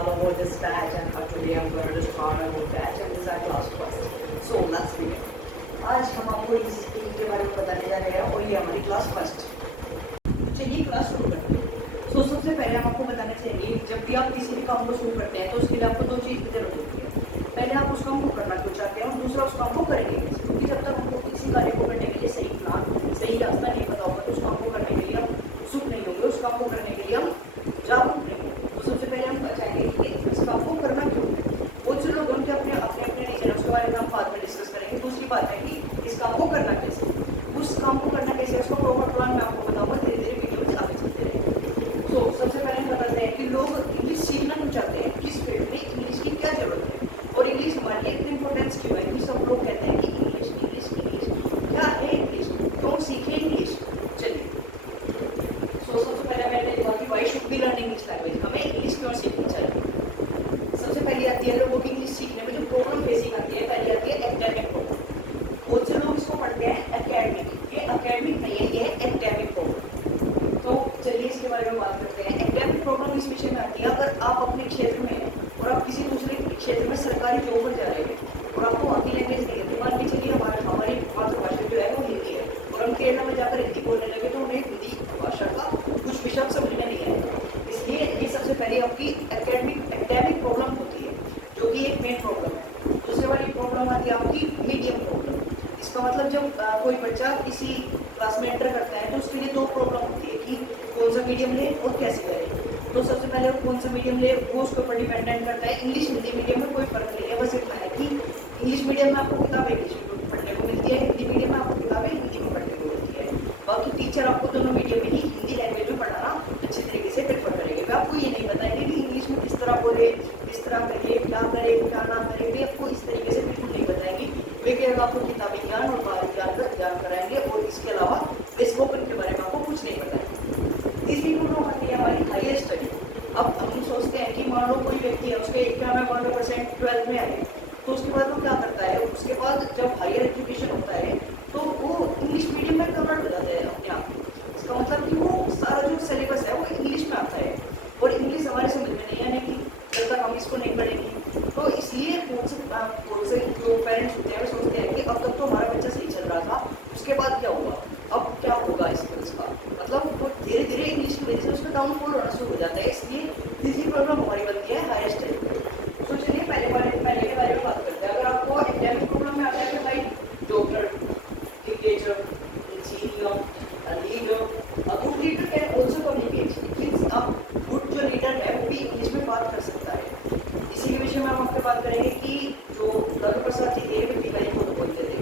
Hello, what is that? And today I'm going to start about that and this is our class first. So let's begin. आज हम आपको इस skill के बारे में बताने जा रहे हैं और ये हमारी क्लास फर्स्ट। चलिए क्लास शुरू करते हैं। तो सबसे पहले हम आपको बताना चाहेंगे जब भी आप किसी भी काम को शुरू करते हैं तो उसके लिए आपको दो चीज़ की जरूरत होती है। पहले आप उस काम को करना क्यों चाहते हैं और दूसरा उस काम को करेंगे कैसे, क्योंकि जब तक हमको किसी कार्य को करने के लिए सही प्लान सही रास्ता नहीं पता होगा तो उस काम को करने के लिए हम उत्सुक नहीं होंगे, उस काम को करने के लिए हम जागरूक नहीं होंगे। तो सबसे पहले हम चाहेंगे कि इस काम को करना क्यों है। बहुत से लोग उनके अपने नेचर है, उसके बारे में हम बाद में डिस्कस करेंगे। दूसरी बात है कि इस काम को करना कैसे, उस काम को करना कैसे उसका प्रॉपर प्लान मैं आपको बताऊंगा धीरे धीरे वीडियो में आगे चलते रहेंगे। तो सबसे पहले हम बताते हैं कि लोग इंग्लिश सीखना क्यों चाहते हैं, किस फील्ड में इंग्लिश की क्या जरूरत है और इंग्लिश हमारे लिए इतनी इंपॉर्टेंस क्यों है कि सब लोग कहते हैं कि इंग्लिश इंग्लिश इंग्लिश क्या है, इंग्लिश क्यों सीखे इंग्लिश। चलिए सबसे पहले मैंने देखा कि why should be learning English language, हमें इंग्लिश क्यों सीखनी चाहिए। सबसे पहले आती है लोगों की इंग्लिश सीखने में जो प्रॉब्लम फेसिंग आती है, पहले आती है एकेडमिक प्रॉब्लम। बहुत से लोग इसको पढ़ते हैं एकेडमिक, ये एकेडमिक नहीं है, ये है एकेडमिक प्रॉब्लम। तो चलिए इसके बारे में बात करते हैं। एकेडमिक प्रॉब्लम इस विषय में आती है अगर आप अपने क्षेत्र में हैं और आप किसी दूसरे क्षेत्र में सरकारी जॉब पर जा रहे हैं और आपको वहाँ की लैंग्वेज नहीं आती। मान लीजिए चलिए हमारी मातृभाषा जो है वो हिंदी है और हम केरला में जाकर हिंदी बोलने लगे तो उन्हें हिंदी भाषा का कुछ भी शब्द समझ में नहीं आएगा। इसलिए ये सबसे पहले आपकी एकेडमिक प्रॉब्लम होती है जो कि एक मेन प्रॉब्लम है। दूसरी वाली प्रॉब्लम आती है आपकी मीडियम प्रॉब्लम। इसका मतलब जब कोई बच्चा किसी क्लास में एंटर करता है तो उसके लिए दो प्रॉब्लम होती है कि कौन सा मीडियम ले और कैसे करे। तो सबसे पहले वो कौन सा मीडियम ले वो उसके ऊपर डिपेंडेंट करता है। इंग्लिश हिंदी मीडियम में कोई फर्क नहीं है, बस इतना है कि इंग्लिश मीडियम में आपको किताबें इंग्लिश में पढ़ने को मिलती है, हिंदी मीडियम में आपको किताबें हिंदी में पढ़ने को मिलती है। बाकी टीचर आपको दोनों मीडियम में ही हिंदी लैंग्वेज में पढ़ाना अच्छी तरीके से प्रेफर करेंगे। वे आपको ये नहीं बताएंगे कि इंग्लिश में किस तरह बोले, किस तरह करिए, क्या करे क्या ना करे, वे आपको इस तरीके से बिल्कुल नहीं बताएंगे। वे केवल आपको किताबी ज्ञान और बाहरी ज्ञान का ज्ञान कराएंगे और इसके अलावा स्पोकन के बारे में आपको कुछ नहीं बताएंगे। तीसरी प्रॉब्लम आती है हमारी हायर स्टडी। अब हम सोचते हैं कि मान लो कोई व्यक्ति है उसके 91% 12th में आए तो उसके बाद वो क्या करता है, उसके बाद जब हायर एजुकेशन होता है तो वो इंग्लिश मीडियम में कन्वर्ट हो जाता है अपने आप। इसका मतलब कि वो सारा जो सिलेबस है वो इंग्लिश में आता है और इंग्लिश हमारे समझ में नहीं आने की जब तक हम इसको नहीं पढ़ेंगे। तो इसलिए बहुत से जो पेरेंट्स होते हैं वो सोचते हैं कि अब तक तो हमारा बच्चा सही चल रहा था, उसके बाद क्या होगा, अब क्या होगा इसका मतलब वो धीरे धीरे इंग्लिश की वजह से उसका डाउनफॉल होना शुरू हो जाता है। इसलिए तीसरी प्रॉब्लम हमारी बनती है हायर स्टडी। तो चलिए पहले के बारे में बात करते हैं। अगर आपको एकेडमिक प्रॉब्लम में आता है कि भाई doctor, teacher, engineer, leader, a good leader can also communicate, means आप गुड जो लीडर है वो भी इंग्लिश में बात कर सकता है। इसी के विषय में हम आपसे बात करेंगे कि जो लालू प्रसाद जी थे वे भिखारी को बोलते थे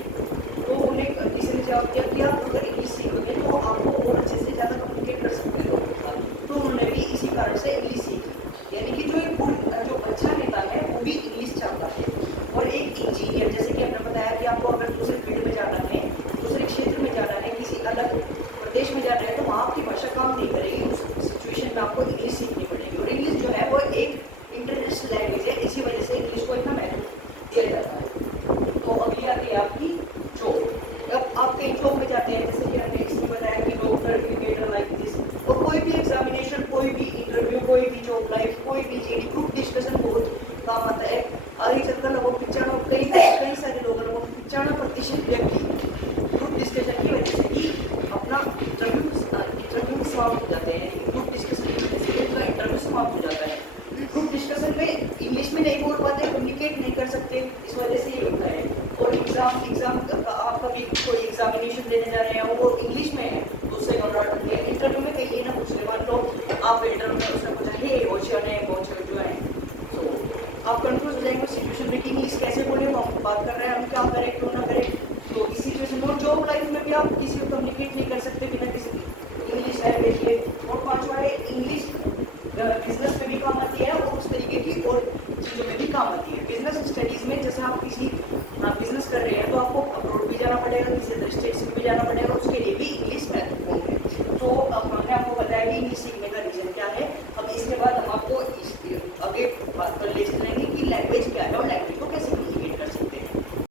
तो उन्हें किसी ने जवाब दिया कि आप अगर इंग्लिश सीखोगे तो आपको और अच्छे से ज़्यादा कम्युनिकेट कर सकते हो लोगों के साथ। तो उन्होंने भी इसी कारण से इंग्लिश सीखी, यानी कि जो जो अच्छा नेता है वो भी इंग्लिश चाहता है। और एक इंजीनियर जैसे कि हमने बताया कि आपको अगर दूसरे फील्ड में जाना है, दूसरे क्षेत्र में जाना है, किसी अलग प्रदेश में जाना है तो वहाँ आपकी भाषा काम नहीं करेगी, उस सिचुएशन में आपको इंग्लिश सीखनी पड़ेगी। और इंग्लिश जो है वो एक इंटरनेशनल लैंग्वेज है, इसी वजह से इंग्लिश को इतना महत्व दिया जाता है। तो अगली आती है आपकी जॉब। अब आप कहीं जॉब में जाते हैं जैसे कि हमने इसमें बताया कि डॉक्टर, क्रिकेटर लाइक दिस, और कोई भी एग्जामिनेशन, कोई भी इंटरव्यू, कोई भी जॉब लाइफ, कोई भी जीडी ग्रुप डिस्कशन बहुत काम आता है। आगे चलकर लगभग 95 कई सारे लोग लगभग 95% व्यक्ति ग्रुप डिस्कशन की वजह से ही अपना इंटरव्यू समाप्त हो जाते हैं। ग्रुप डिस्कशन की वजह से उनका इंटरव्यू समाप्त हो जाता है। ग्रुप डिस्कशन में इंग्लिश में नहीं बोल पाते, कम्युनिकेट नहीं कर सकते, इस वजह से ये होता है। और एग्जाम आप कभी कोई एग्जामिनेशन देने जा रहे हैं वो इंग्लिश में है तो उससे घबराहट होती है। इंटरव्यू में कहीं ना पूछ ले, मान लो आप इंटरव्यू में उसने पूछा हे जो है तो आप कंफ्यूज हो जाएंगे सिचुएशन में कि इंग्लिश कैसे बोले, हम बात कर रहे हैं, हम क्या करें क्यों ना करें। तो इस सिचुएशन में जॉब लाइफ में भी आप किसी को कम्युनिकेट नहीं कर सकते बिना किसी इंग्लिश है। देखिए और पांचवा है इंग्लिश बिजनेस में भी काम आती है और उस तरीके की और चीज़ों में भी काम आती है। बिजनेस स्टडीज़ में जैसे आप किसी बिजनेस कर रहे हैं तो आपको अब्रॉड भी जाना पड़ेगा, किसी अदर स्टेट्स में भी जाना पड़ेगा, उसके लिए भी